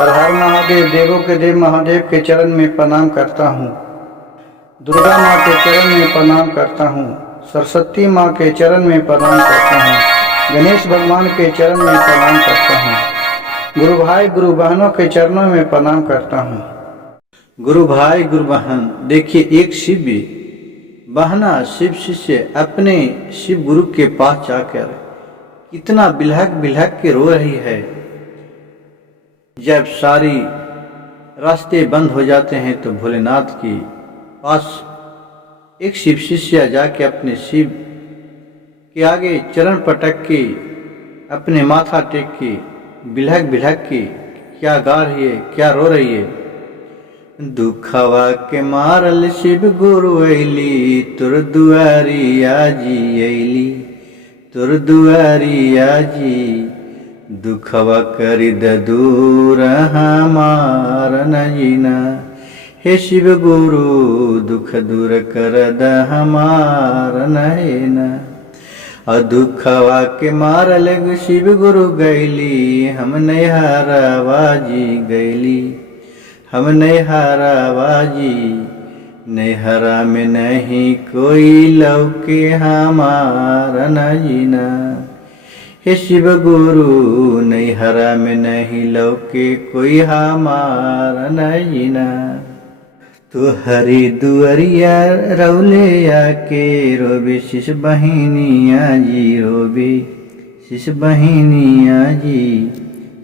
हर हर महादेव, देवों के देव महादेव के चरण में प्रणाम करता हूँ। दुर्गा माँ के चरण में प्रणाम करता हूँ। सरस्वती माँ के चरण में प्रणाम करता हूँ। गणेश भगवान के चरण में प्रणाम करता हूँ। गुरु भाई गुरु बहनों के चरणों में प्रणाम करता हूँ। गुरु भाई गुरु बहन, देखिए एक शिव बहना शिव शिष्य अपने शिव गुरु के पास जाकर कितना बिलहक बिलहक के रो रही है। जब सारी रास्ते बंद हो जाते हैं तो भोलेनाथ के पास एक शिव शिष्य जाके अपने शिव के आगे चरण पटक के अपने माथा टेक के बिलहक बिलहक के क्या गा रही है, क्या रो रही है। दुखवा के मारल शिव गुरु अली, तुर दुआरी आजी अली, तुर दुआरी आजी। दुखवा करी दूर हमार नजीना, हे शिव गुरु दुख दूर कर द हमार नैना। और दुखवा के मारल शिव गुरु गैली, हम नैहरावाजी गैली, हम नैहरावाजी। नैहरा में नहीं कोई लौके हमारा नजीना, हे शिव गुरु नैहरा में नहीं लौके कोई हमारा नजीना। तो हरी दुअरिया रौले आके रोबे शिष बहिनिया जी, रोबे शिष बहिनिया जी।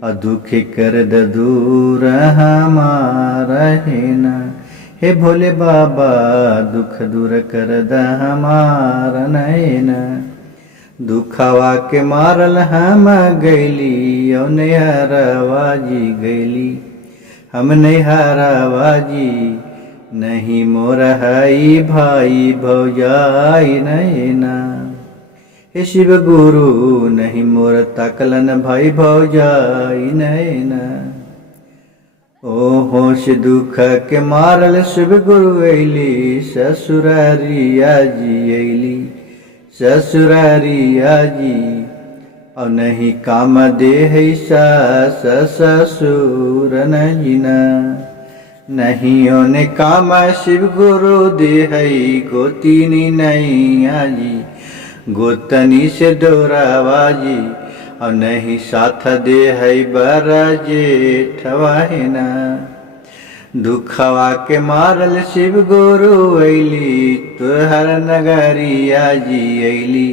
और दुख कर द दूर हमारा है ना, हे भोले बाबा दुख दूर कर द हमारा नैना। दुखवा के मारल हम गैली, और नैहरावाजी गैली, हम नैहरावाजी। नहीं मोर हई भाई भौजाई नैना, हे शिव गुरु नहीं मोर तकलन भाई भौजाई नैना। ओ होश दुख के मारल शिव गुरु अली, ससुरारी आजी अली, ससुरारी आजी। और नहीं काम दे है सास ससुर नजीना, नहीं ओने काम शिव गुरु दे है गोतीनी नहीं आजी, गोतनी से डोरावाजी। और नहीं साथ दे है बरा जेठवाहिना। दुखवा के मारल शिव गुरु अली, तोहर नगरी आजी अली,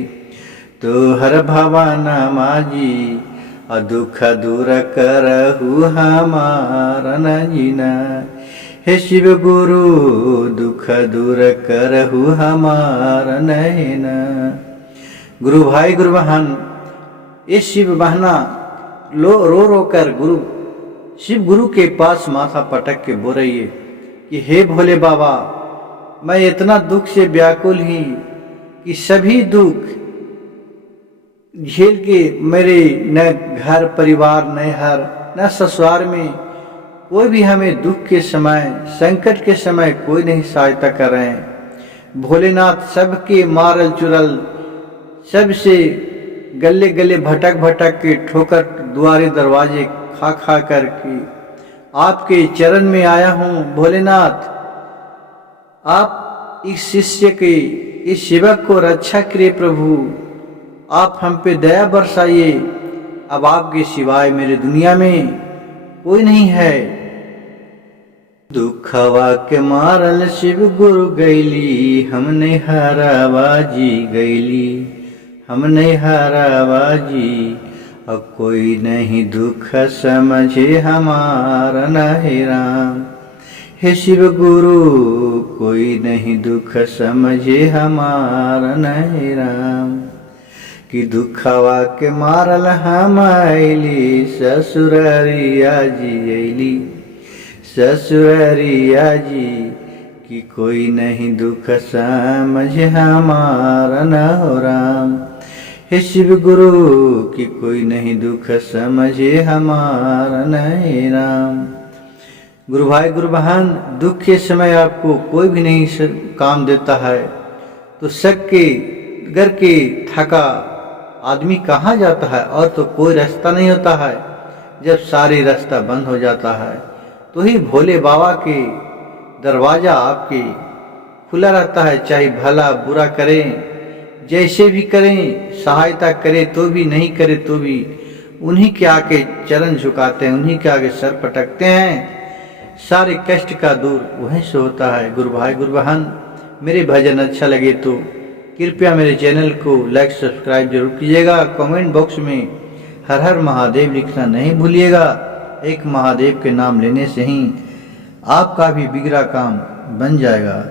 तोहर भवाना माजी। और दुख दूर करहु हमारा नजीना, हे शिव गुरु दुख दूर करहु हमारा नैना। गुरु भाई गुरु बहन, ये शिव बहना रो रो कर गुरु शिव गुरु के पास माथा पटक के बोल रही है कि हे भोले बाबा, मैं इतना दुख से व्याकुल ही कि सभी दुख झेल के मेरे न घर परिवार नैहर न ससुराल में कोई भी हमें दुख के समय संकट के समय कोई नहीं सहायता कर रहे हैं। भोलेनाथ सबके मारल चुरल सबसे गले गले भटक भटक के ठोकर द्वारे दरवाजे खा खा कर के आपके चरण में आया हूँ। भोलेनाथ आप इस शिष्य के इस सेवक को रक्षा करिए प्रभु, आप हम पे दया बरसाइए। अब आपके सिवाय मेरे दुनिया में कोई नहीं है। दुखवा के मारल शिव गुरु गैली, हम नैहरावाजी गैली, हम नैहरावाजी। अब कोई नहीं दुख समझे हमारा नहीं राम, हे शिव गुरु कोई नहीं दुख समझे हमारा नहीं राम। कि दुखवा के मारल हम अली, ससुरारी आजी अली, ससुरारी आजी। कि कोई नहीं दुख समझे हमारा न हो राम, हे शिव गुरु कि कोई नहीं दुख समझे हमारा नहीं राम। गुरु भाई गुरु बहन, दुख के समय आपको कोई भी नहीं काम देता है तो शक के घर के थका आदमी कहाँ जाता है, और तो कोई रास्ता नहीं होता है। जब सारी रास्ता बंद हो जाता है तो ही भोले बाबा के दरवाज़ा आपके खुला रहता है। चाहे भला बुरा करें, जैसे भी करें, सहायता करे तो भी, नहीं करे तो भी, उन्हीं के आगे चरण झुकाते हैं, उन्हीं के आगे सर पटकते हैं। सारे कष्ट का दूर वहीं से होता है। गुरु भाई गुरु बहन, मेरे भजन अच्छा लगे तो कृपया मेरे चैनल को लाइक सब्सक्राइब जरूर कीजिएगा। कमेंट बॉक्स में हर हर महादेव लिखना नहीं भूलिएगा। एक महादेव के नाम लेने से ही आपका भी बिगड़ा काम बन जाएगा।